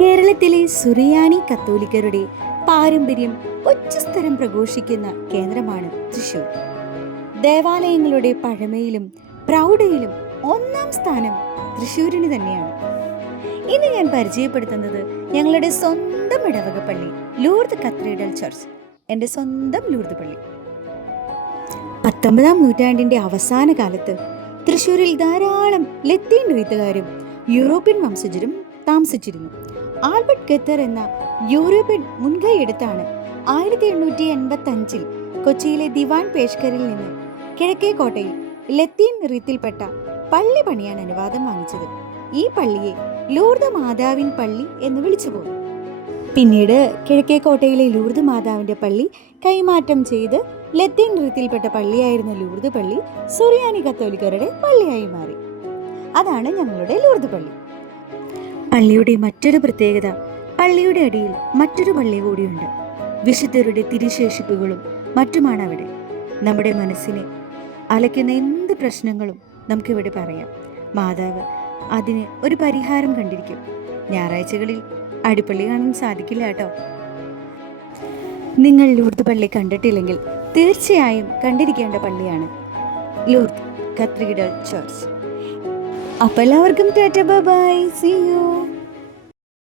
കേരളത്തിലെ സുറിയാനി കത്തോലിക്കരുടെ പാരമ്പര്യം ഉച്ചസ്ഥരം പ്രഘോഷിക്കുന്ന കേന്ദ്രമാണ് തൃശൂർ. ദേവാലയങ്ങളുടെ പഴമയിലും പ്രൗഢയിലും ഒന്നാം സ്ഥാനം തൃശ്ശൂരിന് തന്നെയാണ്. ഇന്ന് ഞാൻ പരിചയപ്പെടുത്തുന്നത് ഞങ്ങളുടെ സ്വന്തം ഇടവക പള്ളി, ലൂർദ് കത്തീഡ്രൽ ചർച്ച്, എൻ്റെ സ്വന്തം ലൂർദ് പള്ളി. 19-ാം നൂറ്റാണ്ടിൻ്റെ അവസാന കാലത്ത് തൃശ്ശൂരിൽ ധാരാളം ലത്തീൻ എഴുത്തുകാരും യൂറോപ്യൻ വംശജരും താമസിച്ചിരുന്നു. ആൽബർട്ട് ഗത്തർ എന്ന യൂറോപ്യൻ മുൻകൈയെടുത്താണ് 1885 കൊച്ചിയിലെ ദിവാൻ പേഷ്കരിൽ നിന്ന് കിഴക്കേ കോട്ടയിൽ ലത്തീൻ റീത്തിൽപ്പെട്ട പള്ളി പണിയാൻ അനുവാദം വാങ്ങിച്ചത്. ഈ പള്ളിയെ ലൂർദ് മാതാവിൻ പള്ളി എന്ന് വിളിച്ചു പോന്നു. പിന്നീട് കിഴക്കേ കോട്ടയിലെ ലൂർദ് മാതാവിൻ്റെ പള്ളി കൈമാറ്റം ചെയ്ത് ലത്തീൻ റീത്തിൽപ്പെട്ട പള്ളിയായിരുന്ന ലൂർദ് പള്ളി സുറിയാനി കത്തോലിക്കരുടെ പള്ളിയായി മാറി. അതാണ് ഞങ്ങളുടെ ലൂർദ് പള്ളി. പള്ളിയുടെ മറ്റൊരു പ്രത്യേകത, പള്ളിയുടെ അടിയിൽ മറ്റൊരു പള്ളി കൂടിയുണ്ട്. വിശുദ്ധരുടെ തിരുശേഷിപ്പുകളും മറ്റുമാണ് അവിടെ. നമ്മുടെ മനസ്സിനെ അലയ്ക്കുന്ന എന്ത് പ്രശ്നങ്ങളും നമുക്കിവിടെ പറയാം. മാതാവ് അതിന് ഒരു പരിഹാരം കണ്ടിരിക്കും. ഞായറാഴ്ചകളിൽ അടിപ്പള്ളി കാണാൻ സാധിക്കില്ല കേട്ടോ. നിങ്ങൾ ലൂർദ് പള്ളി കണ്ടിട്ടില്ലെങ്കിൽ തീർച്ചയായും കണ്ടിരിക്കേണ്ട പള്ളിയാണ് ലൂർദ് കത്തീഡ്രൽ ചർച്ച്. അപ്പോൾ എല്ലാവർക്കും ടാറ്റ, ബൈ, സീ യു.